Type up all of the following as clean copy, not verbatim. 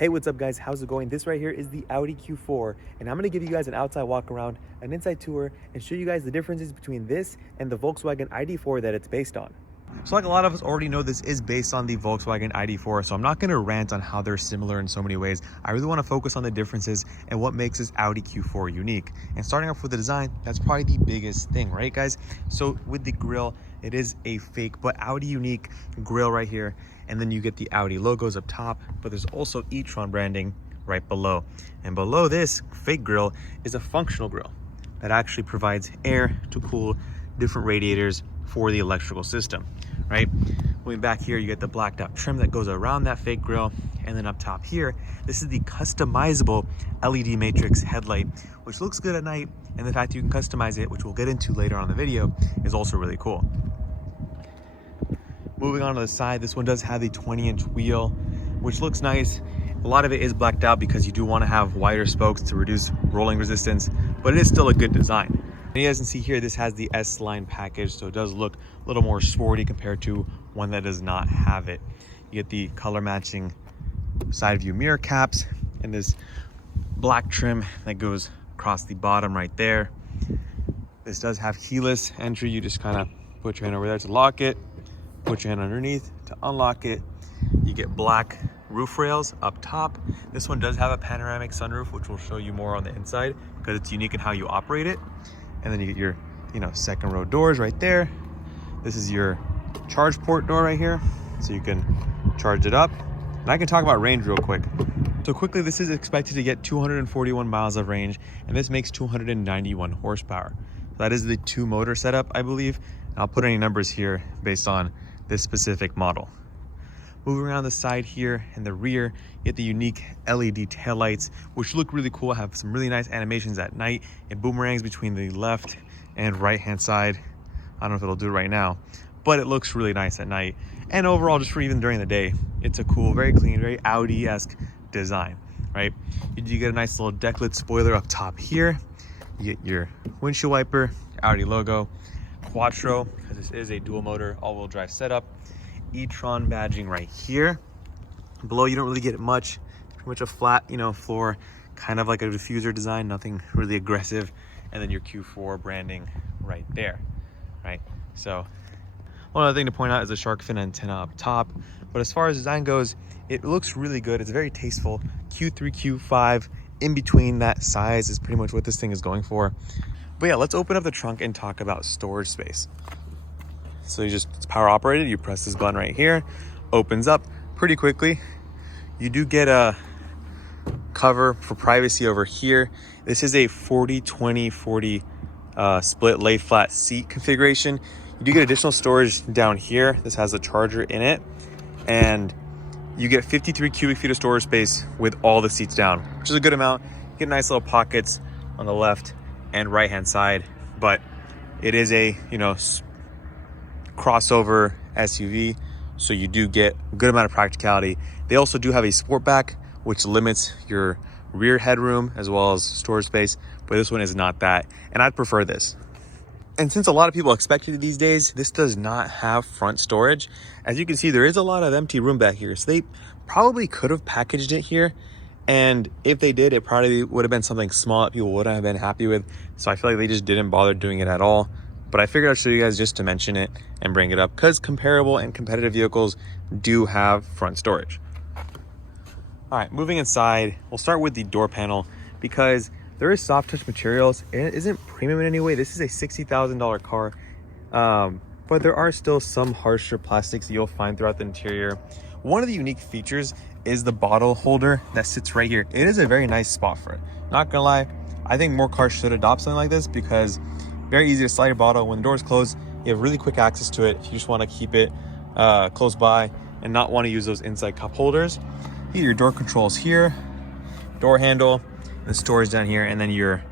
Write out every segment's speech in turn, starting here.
Hey, what's up guys? How's it going? This right here is the Audi Q4, and I'm gonna give you guys an outside walk around, an inside tour, and show you guys the differences between this and the Volkswagen ID4 that it's based on. So like a lot of us already know, this is based on the Volkswagen ID4, so I'm not gonna rant on how they're similar in so many ways. I really wanna focus on the differences and what makes this Audi Q4 unique. And starting off with the design, that's probably the biggest thing, right guys? So with the grille, it is a fake but Audi unique grille right here. And then you get the Audi logos up top, but there's also e-tron branding right below. And below this fake grille is a functional grille that actually provides air to cool different radiators for the electrical system, right? Moving back here, you get the blacked out trim that goes around that fake grille. And then up top here, this is the customizable LED matrix headlight, which looks good at night. And the fact you can customize it, which we'll get into later on in the video, is also really cool. Moving on to the side, this one does have the 20-inch wheel, which looks nice. A lot of it is blacked out because you do want to have wider spokes to reduce rolling resistance, but it is still a good design. And you guys can see here, this has the S-Line package, so it does look a little more sporty compared to one that does not have it. You get the color matching side view mirror caps and this black trim that goes across the bottom right there. This does have keyless entry. You just kind of put your hand over there to lock it, put your hand underneath to unlock it. You get black roof rails up top. This one does have a panoramic sunroof, which we'll show you more on the inside because it's unique in how you operate it. And then you get your, second row doors right there. This is your charge port door right here, so you can charge it up. And I can talk about range real quick. So quickly, this is expected to get 241 miles of range, and this makes 291 horsepower. So that is the 2-motor setup, I believe. And I'll put any numbers here based on this specific model. Moving around the side here and the rear, you get the unique LED taillights, which look really cool, have some really nice animations at night. It boomerangs between the left and right hand side. I don't know if it'll do it right now, but it looks really nice at night. And overall, just for even during the day, it's a cool, very clean, very Audi-esque design, right? You get a nice little deck lid spoiler up top here. You get your windshield wiper, Audi logo, Quattro, because this is a dual motor all-wheel drive setup. E-tron badging right here. Below, you don't really get much. Pretty much a flat, floor, kind of like a diffuser design, nothing really aggressive. And then your Q4 branding right there, right? So one other thing to point out is the shark fin antenna up top. But as far as design goes, it looks really good. It's very tasteful. Q3, Q5, in between that size is pretty much what this thing is going for. But yeah, let's open up the trunk and talk about storage space. So it's power operated. You press this button right here, opens up pretty quickly. You do get a cover for privacy over here. This is a 40-20-40 split lay flat seat configuration. You do get additional storage down here. This has a charger in it, and you get 53 cubic feet of storage space with all the seats down, which is a good amount. You get nice little pockets on the left and right hand side, but it is a crossover SUV, so you do get a good amount of practicality. They also do have a Sportback, which limits your rear headroom as well as storage space, but this one is not that, and I'd prefer this. And since a lot of people expect it these days, this does not have front storage. As you can see, there is a lot of empty room back here, so they probably could have packaged it here. And if they did, it probably would have been something small that people wouldn't have been happy with. So I feel like they just didn't bother doing it at all. But I figured I'd show you guys just to mention it and bring it up because comparable and competitive vehicles do have front storage. All right, moving inside, we'll start with the door panel because there is soft touch materials. It isn't premium in any way. This is a $60,000 car, but there are still some harsher plastics that you'll find throughout the interior. One of the unique features is the bottle holder that sits right here. It is a very nice spot for it. Not gonna lie, I think more cars should adopt something like this because very easy to slide your bottle. When the doors close, you have really quick access to it if you just want to keep it close by and not want to use those inside cup holders. You get your door controls here, door handle, the storage down here, and then your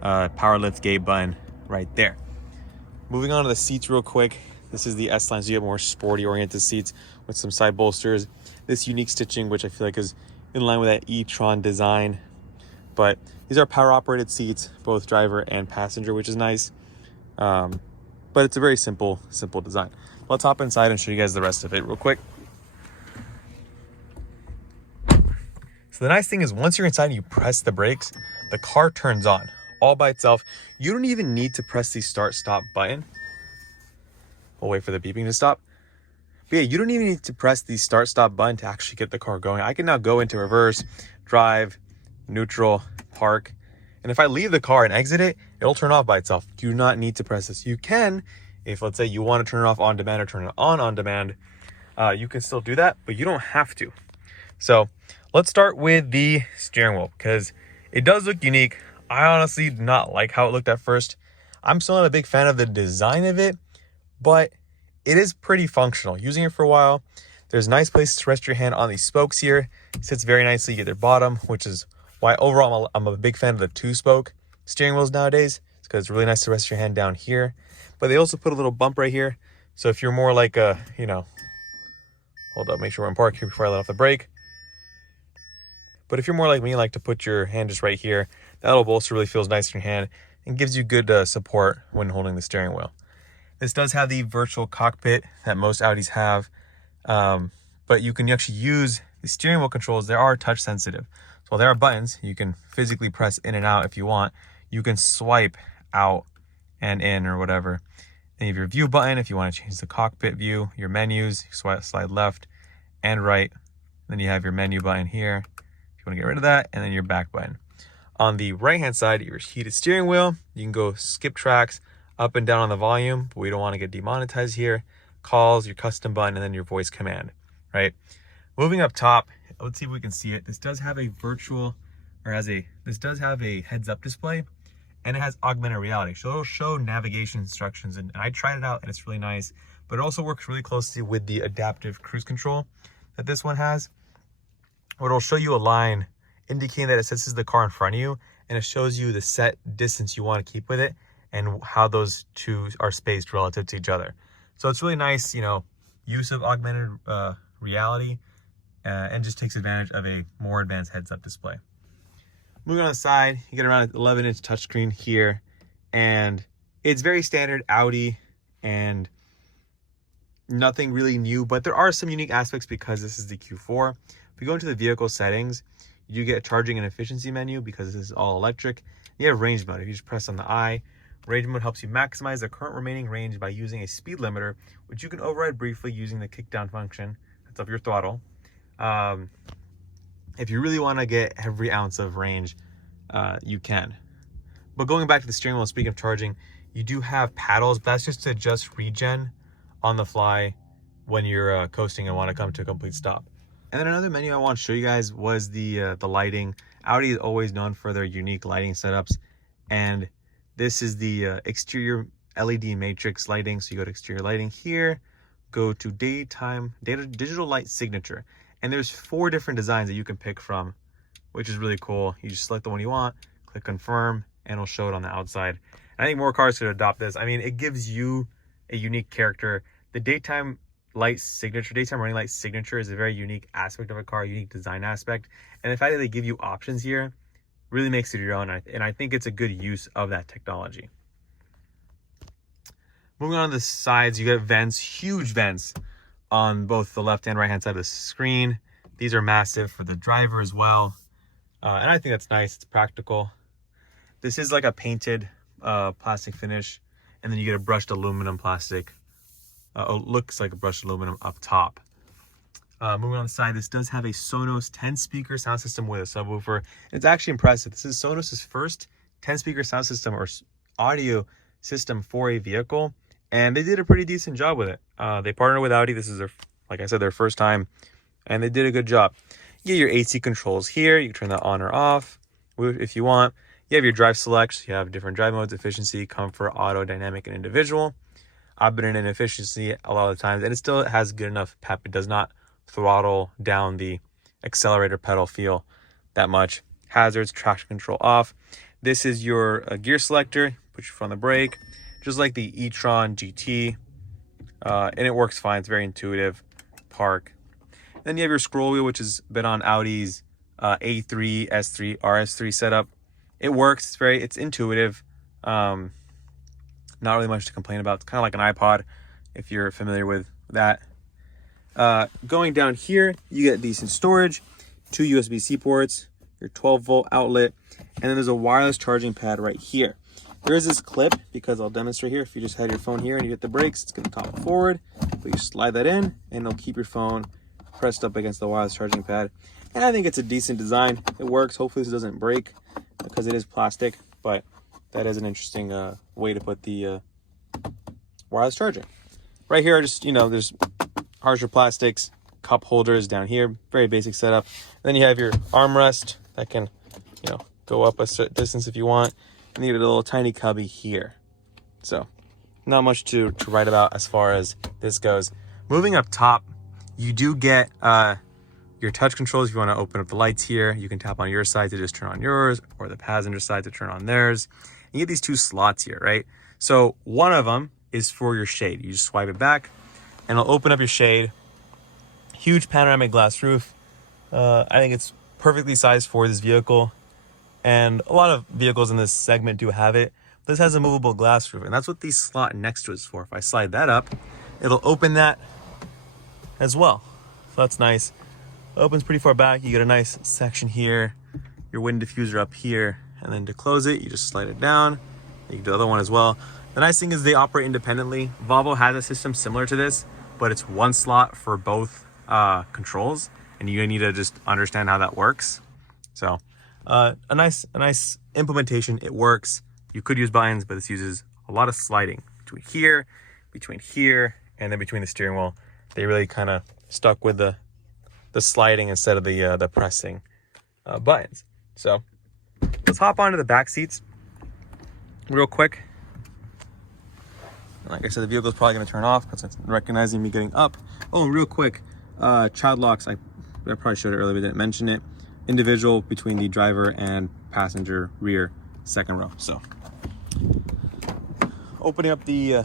power lift gate button right there. Moving on to the seats real quick. This is the S-Line, so you have more sporty oriented seats with some side bolsters. This unique stitching, which I feel like is in line with that e-tron design. But these are power operated seats, both driver and passenger, which is nice. But it's a very simple design. Let's hop inside and show you guys the rest of it real quick. So the nice thing is once you're inside and you press the brakes, the car turns on all by itself. You don't even need to press the start stop button. We'll wait for the beeping to stop. But yeah, you don't even need to press the start stop button to actually get the car going. I can now go into reverse, drive, neutral, park. And if I leave the car and exit it, it'll turn off by itself. You do not need to press this. You can, if let's say you want to turn it off on demand or turn it on demand, you can still do that, but you don't have to. So let's start with the steering wheel because it does look unique. I honestly did not like how it looked at first. I'm still not a big fan of the design of it, but it is pretty functional. Using it for a while, there's nice places to rest your hand on these spokes here. It sits very nicely at their bottom, which is why overall I'm a big fan of the 2-spoke steering wheels nowadays. It's because it's really nice to rest your hand down here. But they also put a little bump right here. So if you're more like a, hold up, make sure we're in park here before I let off the brake. But if you're more like me, like to put your hand just right here, that little bolster really feels nice in your hand and gives you good support when holding the steering wheel. This does have the virtual cockpit that most Audis have, but you can actually use the steering wheel controls. They are touch sensitive. So while there are buttons, you can physically press in and out if you want. You can swipe out and in or whatever. Then you have your view button if you want to change the cockpit view, your menus, you slide left and right. Then you have your menu button here if you want to get rid of that, and then your back button. On the right hand side, your heated steering wheel, you can go skip tracks, up and down on the volume, but we don't want to get demonetized here. Calls, your custom button, and then your voice command, right? Moving up top, let's see if we can see it. This does have a this does have a heads-up display, and it has augmented reality. So it'll show navigation instructions, and I tried it out, and it's really nice. But it also works really closely with the adaptive cruise control that this one has, where it'll show you a line indicating that it senses the car in front of you, and it shows you the set distance you want to keep with it, and how those two are spaced relative to each other. So it's really nice, use of augmented reality, and just takes advantage of a more advanced heads-up display. Moving on the side, you get around an 11-inch touchscreen here, and it's very standard Audi and nothing really new, but there are some unique aspects because this is the Q4. If you go into the vehicle settings, you get a charging and efficiency menu because this is all electric. You have range mode. If you just press on the I, range mode helps you maximize the current remaining range by using a speed limiter, which you can override briefly using the kickdown function. That's of your throttle. If you really want to get every ounce of range, you can. But going back to the steering wheel, speaking of charging, you do have paddles, but that's just to adjust regen on the fly when you're coasting and want to come to a complete stop. And then another menu I want to show you guys was the lighting. Audi is always known for their unique lighting setups, and this is the exterior LED matrix lighting. So you go to exterior lighting here, go to digital light signature. And there's 4 different designs that you can pick from, which is really cool. You just select the one you want, click confirm, and it'll show it on the outside. I think more cars could adopt this. I mean, it gives you a unique character. The daytime running light signature is a very unique aspect of a car, unique design aspect. And the fact that they give you options here really makes it your own, and I think it's a good use of that technology. Moving on to the sides, you get vents, huge vents on both the left and right hand side of the screen. These are massive for the driver as well, and I think that's nice. It's practical. This is like a painted plastic finish, and then you get a brushed aluminum plastic. Looks like a brushed aluminum up top. Moving on the side, this does have a Sonos 10-speaker sound system with a subwoofer. It's actually impressive. This is Sonos's first 10-speaker sound system or audio system for a vehicle, and they did a pretty decent job with it. They partnered with Audi. This is like I said, their first time, and they did a good job. You get your AC controls here. You can turn that on or off if you want. You have your drive select. You have different drive modes: efficiency, comfort, auto, dynamic, and individual. I've been in efficiency a lot of the times, and it still has good enough pep. It does not throttle down the accelerator pedal feel that much. Hazards, traction control off. This is your gear selector. Put your foot on the brake, just like the e-tron GT, and it works fine. It's very intuitive. Park. Then you have your scroll wheel, which has been on Audi's A3, S3, RS3 setup. It works. It's intuitive. Not really much to complain about. It's kind of like an iPod, if you're familiar with that. Going down here, you get decent storage. two USB-C ports, your 12-volt outlet, and then there's a wireless charging pad right here. There is this clip, because I'll demonstrate here. If you just had your phone here and you hit the brakes, it's gonna topple forward, but you slide that in and it'll keep your phone pressed up against the wireless charging pad. And I think it's a decent design. It works. Hopefully this doesn't break because it is plastic, but that is an interesting way to put the wireless charger. Right here, just, there's harsher plastics, cup holders down here, very basic setup. Then you have your armrest that can, go up a certain distance if you want. And you get a little tiny cubby here. So not much to write about as far as this goes. Moving up top, you do get your touch controls. If you want to open up the lights here, you can tap on your side to just turn on yours, or the passenger side to turn on theirs. You get these two slots here, right? So one of them is for your shade. You just swipe it back and it'll open up your shade. Huge panoramic glass roof. I think it's perfectly sized for this vehicle. And a lot of vehicles in this segment do have it. This has a movable glass roof, and that's what the slot next to it is for. If I slide that up, it'll open that as well. So that's nice. It opens pretty far back. You get a nice section here, your wind diffuser up here, and then to close it, you just slide it down. You can do the other one as well. The nice thing is they operate independently. Volvo has a system similar to this, but it's one slot for both controls, and you need to just understand how that works. So a nice implementation. It works. You could use buttons, but this uses a lot of sliding between here, and then between the steering wheel. They really kind of stuck with the sliding instead of the pressing buttons. So let's hop onto the back seats real quick. Like I said, the vehicle is probably going to turn off because it's recognizing me getting up. Oh, and real quick, child locks. I probably showed it earlier, but didn't mention it. Individual between the driver and passenger rear second row. So opening up the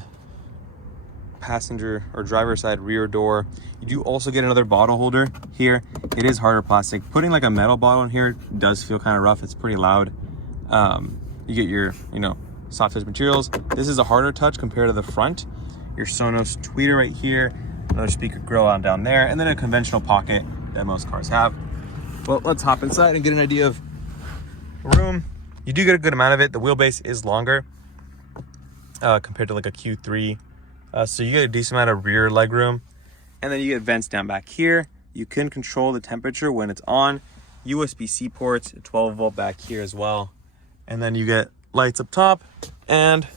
passenger or driver side rear door, you do also get another bottle holder here. It is harder plastic. Putting like a metal bottle in here does feel kind of rough. It's pretty loud. You get your soft touch materials. This is a harder touch compared to the front. Your Sonos tweeter right here, another speaker grill on down there, and then a conventional pocket that most cars have. Well, let's hop inside and get an idea of room. You do get a good amount of it. The wheelbase is longer compared to like a Q3. So you get a decent amount of rear leg room. And then you get vents down back here. You can control the temperature when it's on. USB-C ports, 12-volt back here as well. And then you get lights up top and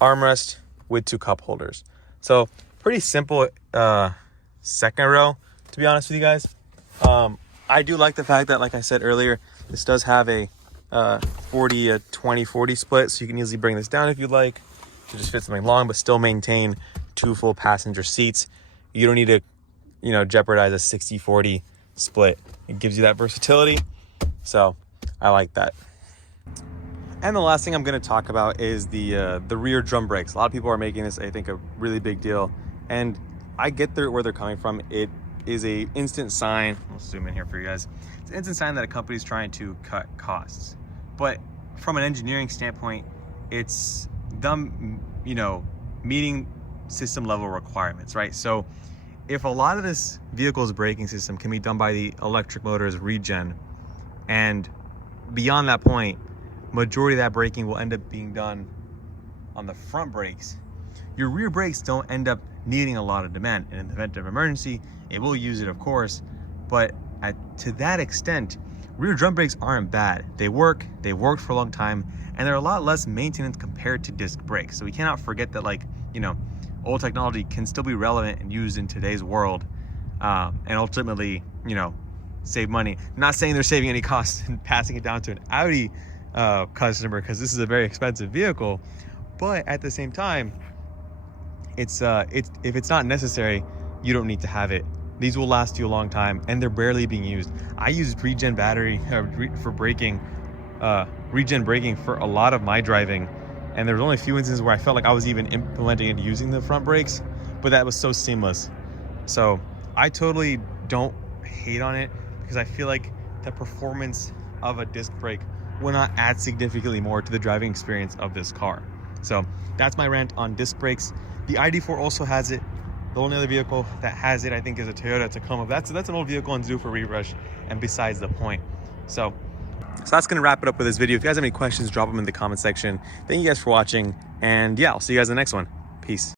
armrest with two cup holders. So pretty simple second row, to be honest with you guys. I do like the fact that, like I said earlier, this does have a 20-40 split, so you can easily bring this down if you'd like to just fit something long, but still maintain two full passenger seats. You don't need to, jeopardize a 60-40 split. It gives you that versatility, so I like that. And the last thing I'm going to talk about is the rear drum brakes. A lot of people are making this, I think, a really big deal, and I get where they're coming from. It is a instant sign. I'll zoom in here for you guys. It's an instant sign that a company is trying to cut costs, but from an engineering standpoint, it's them, meeting system level requirements, right? So if a lot of this vehicle's braking system can be done by the electric motors regen, and beyond that point, majority of that braking will end up being done on the front brakes, your rear brakes don't end up needing a lot of demand. And in the event of emergency, it will use it, of course, but to that extent, rear drum brakes aren't bad. They've worked for a long time, and they're a lot less maintenance compared to disc brakes. So we cannot forget that, old technology can still be relevant and used in today's world, and ultimately, save money. I'm not saying they're saving any costs and passing it down to an Audi customer, because this is a very expensive vehicle, but at the same time, it's if it's not necessary, you don't need to have it. These will last you a long time, and they're barely being used. I use regen battery for braking, regen braking for a lot of my driving, and there was only a few instances where I felt like I was even implementing and using the front brakes, but that was so seamless. So I totally don't hate on it, because I feel like the performance of a disc brake will not add significantly more to the driving experience of this car. So that's my rant on disc brakes. The ID4 also has it. The only other vehicle that has it, I think, is a Toyota Tacoma. That's an old vehicle and due for refresh, and besides the point. So that's gonna wrap it up with this video. If you guys have any questions, drop them in the comment section. Thank you guys for watching, and yeah, I'll see you guys in the next one. Peace.